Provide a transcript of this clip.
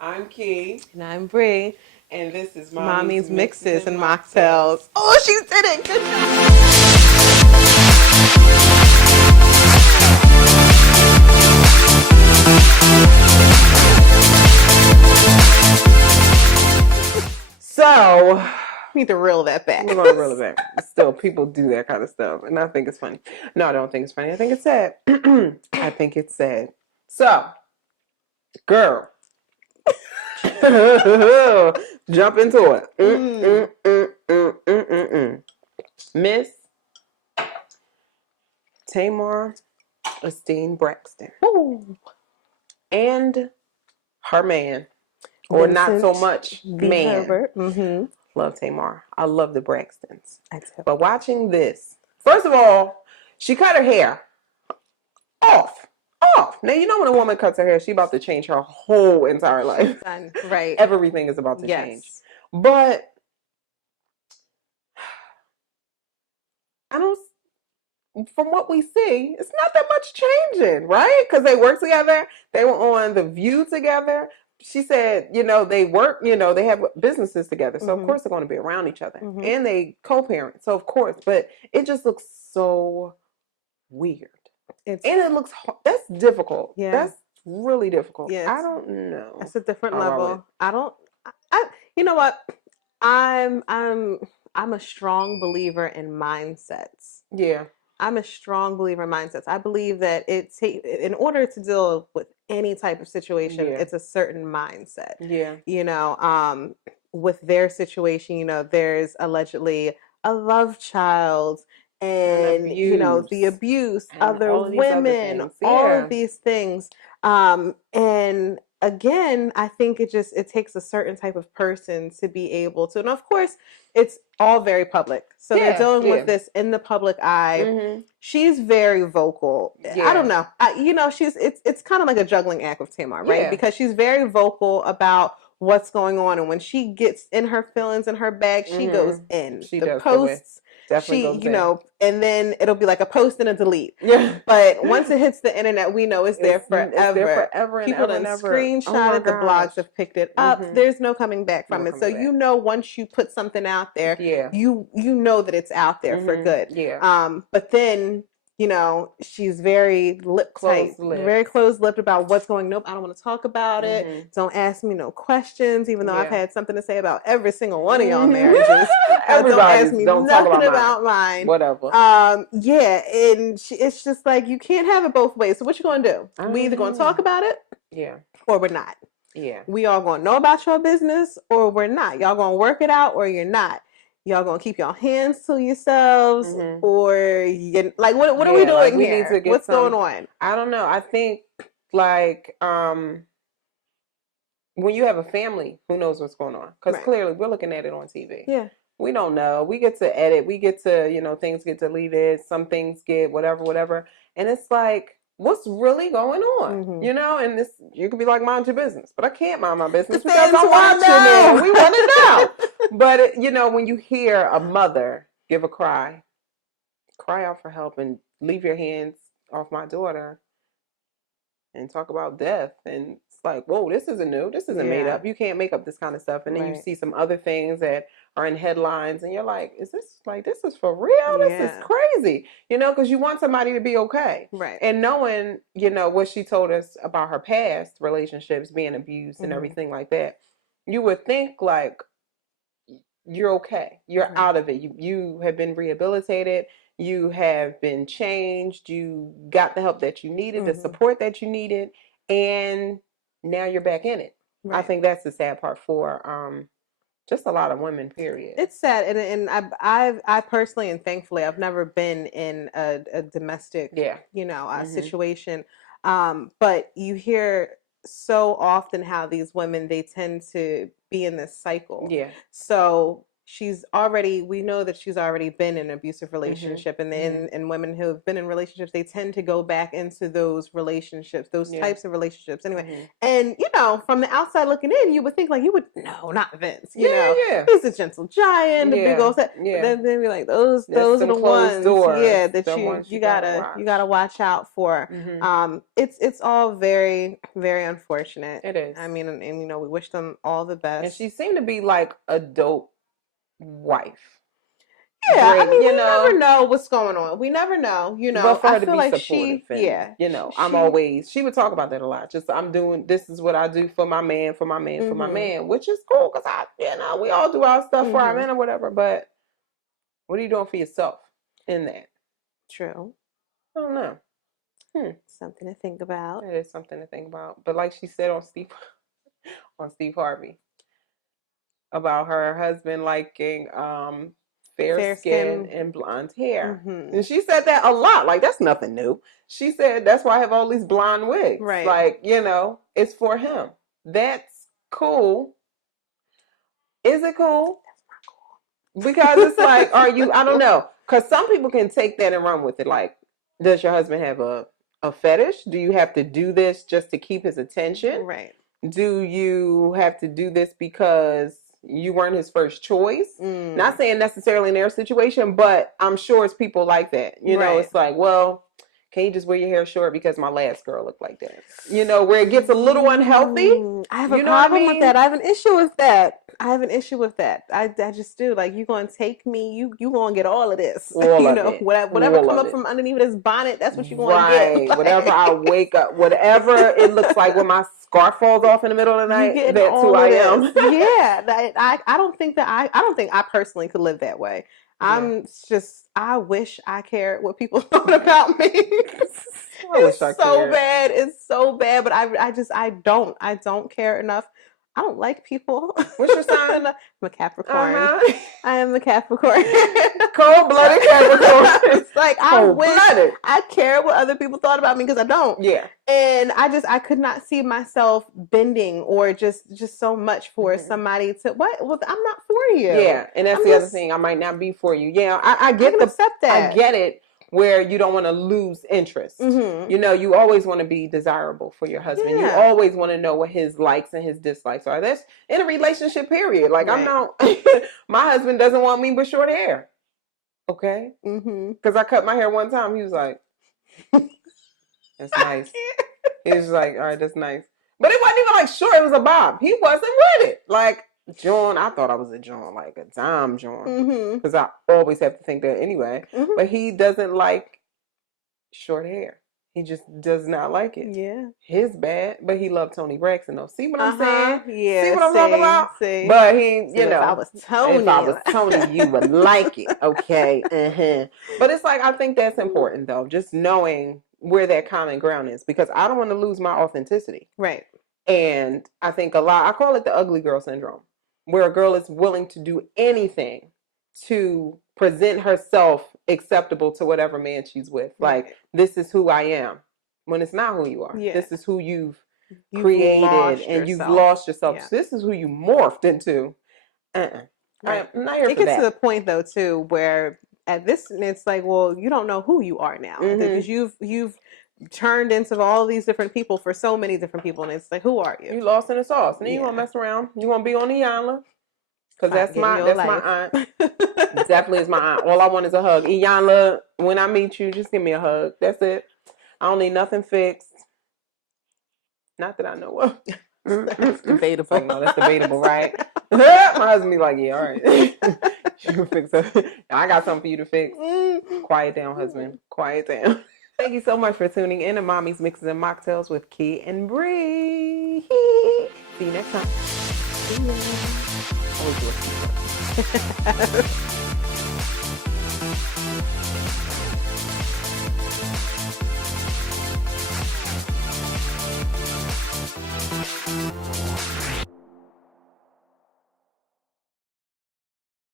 I'm Key, And I'm Bri. and this is Mommy's Mixes and Mocktails. Mocktails. Oh, she did it. Good job. So, Need to reel that back. we're going to reel it back. Still, people do that kind of stuff, and I think it's funny. No, I don't think it's funny. I think it's sad. I think it's sad. So, girl, jump into it. Miss Tamar Esteem Braxton. Ooh. And her man, or not so Vincent much V. man. Herbert. Mm-hmm. Love Tamar. I love the Braxtons. I do. But watching this, first of all, she cut her hair off. Off. Now, you know when a woman cuts her hair, she about to change her whole entire life. Done. Right. Everything is about to Yes. change. But I don't, from what we see, it's not that much changing, right? Because they work together. They were on The View together. She said, they work, they have businesses together. So, of course, they're going to be around each other. Mhm. And they co-parent. So, of course. But it just looks so weird. And it looks, that's difficult. Yeah. That's really difficult. Yeah, I don't know. It's a different how I would- level. You know what? I'm a strong believer in mindsets. Yeah. I'm a strong believer in mindsets. I believe that in order to deal with any type of situation, Yeah. it's a certain mindset. Yeah. With their situation, there's allegedly a love child and the abuse, and other all of these other women, things. all Yeah. of these things. And again, I think it takes a certain type of person to be able to, and of course, it's all very public. So they're dealing with this in the public eye. Mhm. She's very vocal. Yeah. I don't know. It's kind of like a juggling act with Tamar, right? Yeah. Because she's very vocal about what's going on, and when she gets in her feelings in her bag, she goes in. She the does posts, Definitely goes in. and then it'll be like a post and a delete. Yeah. But once it hits the internet, we know it's there forever. It's there forever and People ever done and ever. screenshotted, the blogs have picked it up. There's no coming back from it. So once you put something out there, Yeah. you know that it's out there for good. Yeah. But then she's very tight, very closed-lipped about what's going. Nope, I don't want to talk about it. Don't ask me no questions, even though I've had something to say about every single one of y'all marriages. Don't ask me nothing about mine. Whatever. Yeah, and it's just like you can't have it both ways. So what you gonna do? We either gonna talk about it, or we're not. Yeah. We all gonna know about your business, or we're not. Y'all gonna work it out, or you're not. Y'all gonna keep your hands to yourselves, or what are we doing here? What's going on? I don't know. I think when you have a family, who knows what's going on? Because clearly we're looking at it on TV. Yeah. We don't know. We get to edit. We get to, things get deleted. Some things get whatever. And it's like, what's really going on? And this, you could be like, mind your business. But I can't mind my business because I'm watching it. We want to know. But, when you hear a mother give a cry out for help and leave your hands off my daughter and talk about death. And it's like, whoa, this isn't new. This isn't made up. You can't make up this kind of stuff. And then you see some other things that are in headlines and you're like, this is for real? This is crazy. Because you want somebody to be okay. Right. And knowing, what she told us about her past relationships, being abused and everything like that, you would think like, you're okay. You're out of it. You have been rehabilitated. You have been changed. You got the help that you needed, the support that you needed, and now you're back in it. Right. I think that's the sad part for just a lot of women, period. It's sad, and I personally and thankfully I've never been in a domestic situation, but you hear so often how these women, they tend to be in this cycle. Yeah. So we know that she's already been in an abusive relationship, and women who have been in relationships, they tend to go back into those relationships, those types of relationships anyway. And, from the outside looking in, you would think like, no, not Vince, he's a gentle giant, a big old set. But then they'd be like, those are the ones, that you gotta watch out for. It's all very, very unfortunate. It is. I mean, and we wish them all the best. And she seemed to be like a dope wife. Yeah, great, I mean, we never know what's going on. We never know, But for her to be like supportive, she would talk about that a lot. Just, this is what I do for my man, for my man, which is cool because we all do our stuff for our men or whatever. But what are you doing for yourself in that? True. I don't know. Something to think about. It is something to think about. But like she said on Steve Harvey, about her husband liking fair skin and blonde hair. And she said that a lot. Like, that's nothing new. She said, that's why I have all these blonde wigs. Right. Like, it's for him. That's cool. Is it cool? That's not cool. Because it's like, I don't know. Because some people can take that and run with it. Like, does your husband have a fetish? Do you have to do this just to keep his attention? Right. Do you have to do this because you weren't his first choice? Not saying necessarily in their situation, but I'm sure it's people like that. It's like, well, can you just wear your hair short because my last girl looked like that? Where it gets a little unhealthy. I have a problem with that. I have an issue with that. I just do. Like, you gonna take me, you gonna get all of this. Whatever come up from underneath this bonnet, that's what you gonna get. Like, whatever I wake up, whatever it looks like when my scarf falls off in the middle of the night, that's who I am. Yeah. I don't think I personally could live that way. I wish I cared what people thought about me. It's so bad, but I don't care enough. I don't like people. What's your sign? I'm a Capricorn. I am a Capricorn. Cold-blooded Capricorn. It's like, I wish I cared what other people thought about me, because I don't. Yeah. And I could not see myself bending or just so much for somebody to, well, I'm not for you. Yeah, and that's the other thing. I might not be for you. Yeah, I get accept that. I get it. Where you don't want to lose interest. You always want to be desirable for your husband. You always want to know what his likes and his dislikes are. That's in a relationship, period. Like, I'm not, my husband doesn't want me with short hair. Okay? Because I cut my hair one time. He was like, that's nice. He was like, all right, that's nice. But it wasn't even like short. It was a bob. He wasn't with it. Like, John, I thought I was a John, like a dime John, because I always have to think that anyway. But he doesn't like short hair. He just does not like it. Yeah, his bad, but he loved Tony Braxton though. See what I'm saying? Yeah, see what I'm talking about? But he, if I was Tony, you would like it, okay? But it's like, I think that's important though, just knowing where that common ground is, because I don't want to lose my authenticity. Right. And I think I call it the ugly girl syndrome, where a girl is willing to do anything to present herself acceptable to whatever man she's with. Like, this is who I am, when it's not who you are. Yeah. This is who you've created, and you've lost yourself. Yeah. So this is who you morphed into. Right. I'm not here for that. It gets to the point, though, too, where at this, it's like, well, you don't know who you are now. Because you've turned into all these different people for so many different people, and it's like, who are you? You lost in the sauce, and then you want to mess around. You want to be on the island, because that's my aunt. Definitely is my aunt. All I want is a hug. Iyanla, when I meet you, just give me a hug. That's it. I don't need nothing fixed. Not that I know of. That's debatable. Like, no, that's debatable, right? My husband be like, yeah, all right. You fix it. I got something for you to fix. Quiet down, husband. Quiet down. Thank you so much for tuning in to Mommy's Mixes and Mocktails with Qui and Bri. See you next time. See ya.